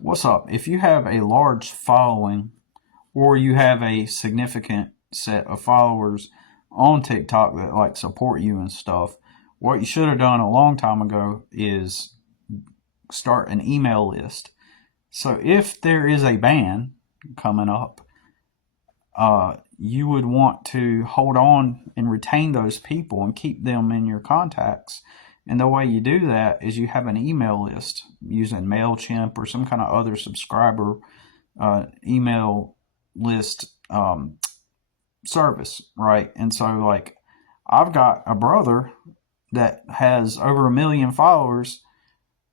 What's up? If you have a large following or you have a significant set of followers on TikTok that like support you and stuff, what you should have done a long time ago is start an email list. So if there is a ban coming up, you would want to hold on and retain those people and keep them in your contacts. And the way you do that is you have an email list using MailChimp or some kind of other subscriber email list service, right? And so, like, I've got a brother that has over 1 million followers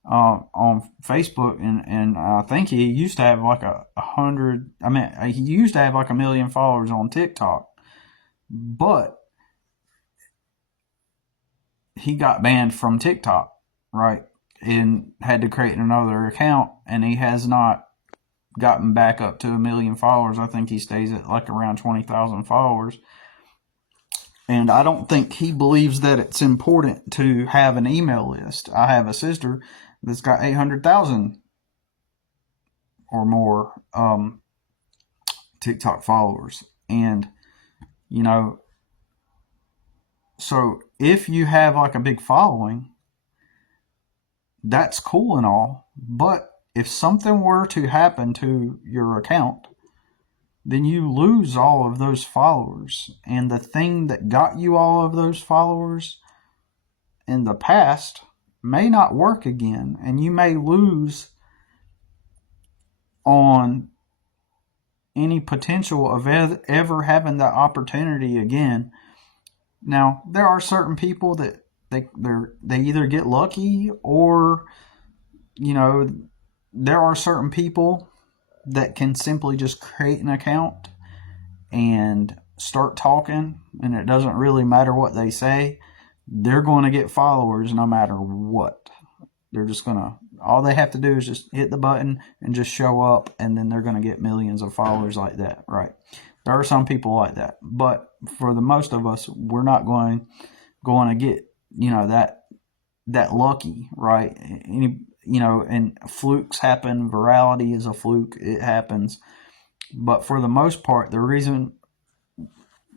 on Facebook, and I think he used to have like a hundred. I mean, he used to have like 1 million followers on TikTok, but he got banned from TikTok, right? And had to create another account, and he has not gotten back up to 1 million followers. I think he stays at like around 20,000 followers. And I don't think he believes that it's important to have an email list. I have a sister that's got 800,000 or more TikTok followers. And, you know, so if you have like a big following, that's cool and all. But if something were to happen to your account, then you lose all of those followers. And the thing that got you all of those followers in the past may not work again. And you may lose on any potential of ever having that opportunity again. Now, there are certain people that they either get lucky, or, you know, there are certain people that can simply just create an account and start talking, and it doesn't really matter what they say. They're going to get followers no matter what. They're just going to, all they have to do is just hit the button and just show up, and then they're going to get millions of followers like that, right? There are some people like that, but for the most of us, we're not going to get, you know, that lucky, right? And flukes happen. Virality is a fluke. It happens. But for the most part, the reason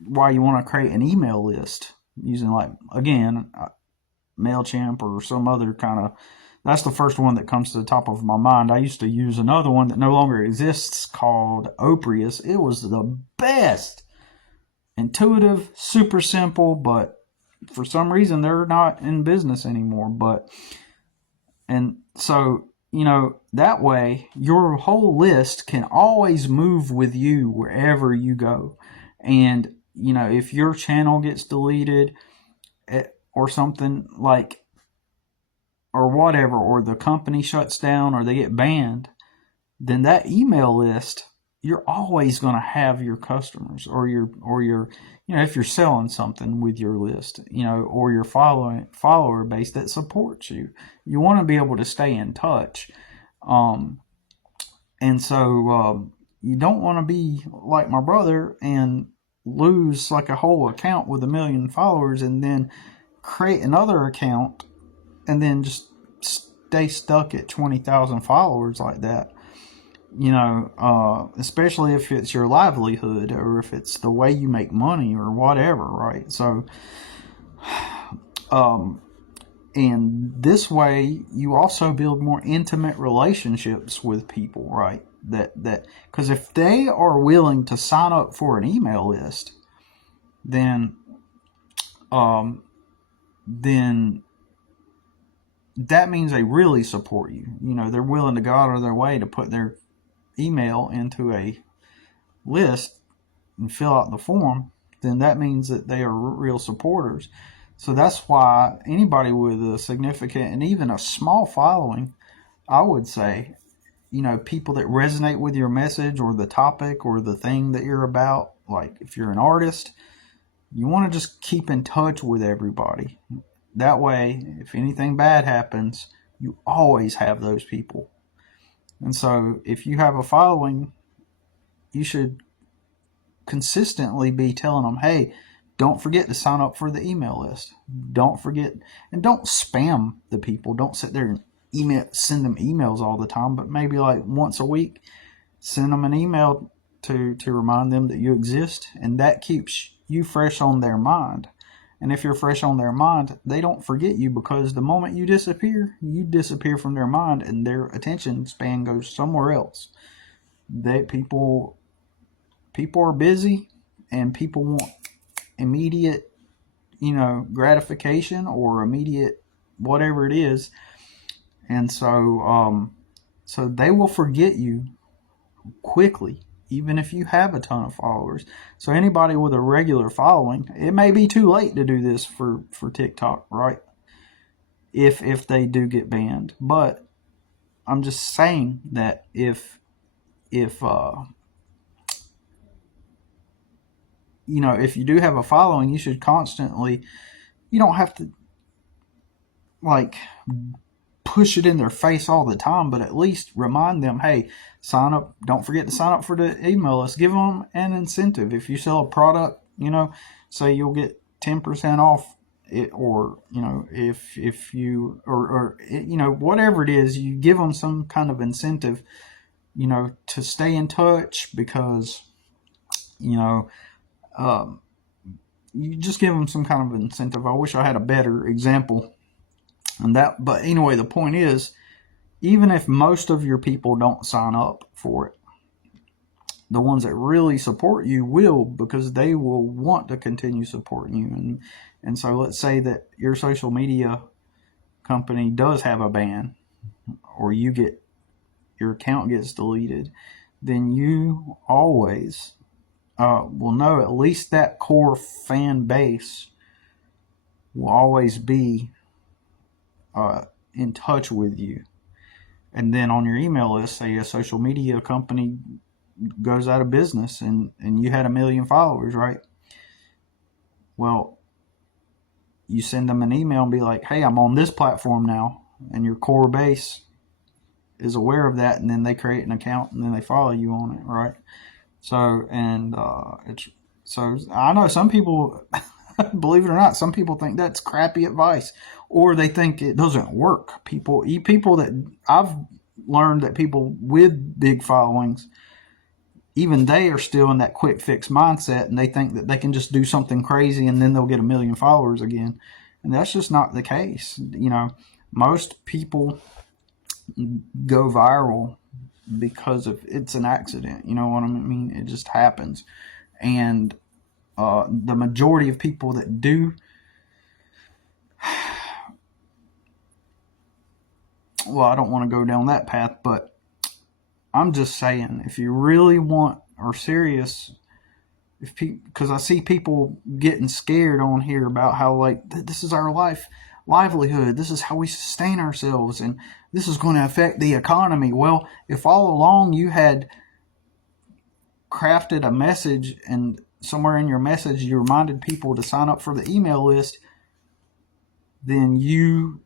why you want to create an email list using, like, again, MailChimp or some other kind of, that's the first one that comes to the top of my mind. I used to use another one that no longer exists called Oprius. It was the best. Intuitive, super simple, but for some reason they're not in business anymore. And so, you know, that way your whole list can always move with you wherever you go. And, you know, if your channel gets deleted or something, like, or whatever, or the company shuts down or they get banned, then that email list, you're always going to have your customers, or your, you know, if you're selling something with your list, you know, or your follower base that supports you. You want to be able to stay in touch. And so you don't want to be like my brother and lose like a whole account with 1 million followers and then create another account and then just stay stuck at 20,000 followers like that. You know, especially if it's your livelihood or if it's the way you make money or whatever, right? So, and this way you also build more intimate relationships with people, right? That because if they are willing to sign up for an email list, then that means they really support you. You know, they're willing to go out of their way to put their email into a list and fill out the form. Then that means that they are real supporters. So that's why anybody with a significant and even a small following, I would say, you know, people that resonate with your message or the topic or the thing that you're about, like if you're an artist, you want to just keep in touch with everybody. That way, if anything bad happens, you always have those people. And so if you have a following, you should consistently be telling them, hey, don't forget to sign up for the email list. Don't forget, and don't spam the people. Don't sit there and send them emails all the time, but maybe like once a week, send them an email to remind them that you exist, and that keeps you fresh on their mind. And if you're fresh on their mind, they don't forget you, because the moment you disappear from their mind, and their attention span goes somewhere else. People are busy, and people want immediate, gratification, or immediate whatever it is. And so they will forget you quickly, even if you have a ton of followers. So anybody with a regular following, it may be too late to do this for TikTok, right? If they do get banned. But I'm just saying that if if you do have a following, you should constantly, you don't have to like push it in their face all the time, but at least remind them, hey, sign up. Don't forget to sign up for the email list. Give them an incentive. If you sell a product, say you'll get 10% off it, or if you or whatever it is, you give them some kind of incentive, to stay in touch, because you just give them some kind of incentive. I wish I had a better example on that, but anyway, the point is, even if most of your people don't sign up for it, the ones that really support you will, because they will want to continue supporting you. And so let's say that your social media company does have a ban, or your account gets deleted, then you always will know at least that core fan base will always be in touch with you. And then on your email list, say a social media company goes out of business, and you had 1 million followers, right? Well, you send them an email and be like, hey, I'm on this platform now, and your core base is aware of that, and then they create an account, and then they follow you on it, right? So, and I know some people, believe it or not, some people think that's crappy advice, or they think it doesn't work. People that I've learned, that people with big followings, even they are still in that quick fix mindset, and they think that they can just do something crazy and then they'll get 1 million followers again. And that's just not the case. Most people go viral because of it's an accident. You know what I mean? It just happens. And the majority of people that do, well, I don't want to go down that path, but I'm just saying, if you really want, or serious, because I see people getting scared on here about how, like, this is our livelihood, this is how we sustain ourselves, and this is going to affect the economy. Well, if all along you had crafted a message, and somewhere in your message you reminded people to sign up for the email list, then you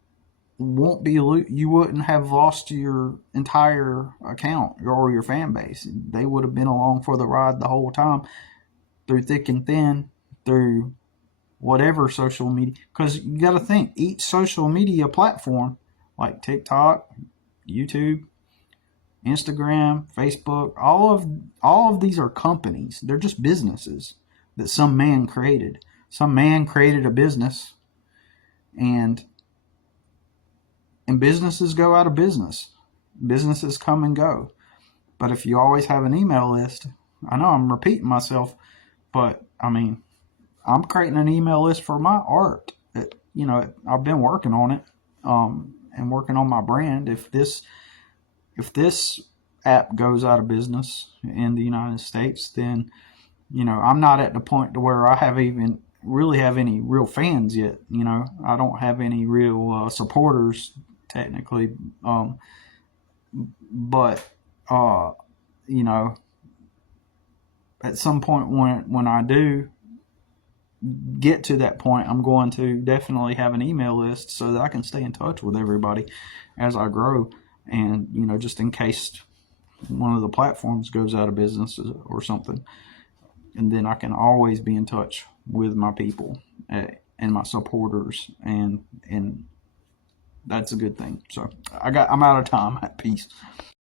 wouldn't have lost your entire account or your fan base. They would have been along for the ride the whole time, through thick and thin, through whatever social media. Because you got to think, each social media platform, like TikTok, YouTube, Instagram, Facebook, all of these are companies. They're just businesses that some man created. Some man created a business, and businesses go out of business. Businesses come and go. But if you always have an email list, I know I'm repeating myself, but I mean, I'm creating an email list for my art. I've been working on it, and working on my brand. If this app goes out of business in the United States, then I'm not at the point to where I have any real fans yet. I don't have any real supporters technically, but at some point when I do get to that point, I'm going to definitely have an email list so that I can stay in touch with everybody as I grow, and just in case one of the platforms goes out of business or something, and then I can always be in touch with my people and my supporters, and that's a good thing. So I'm out of time. Peace.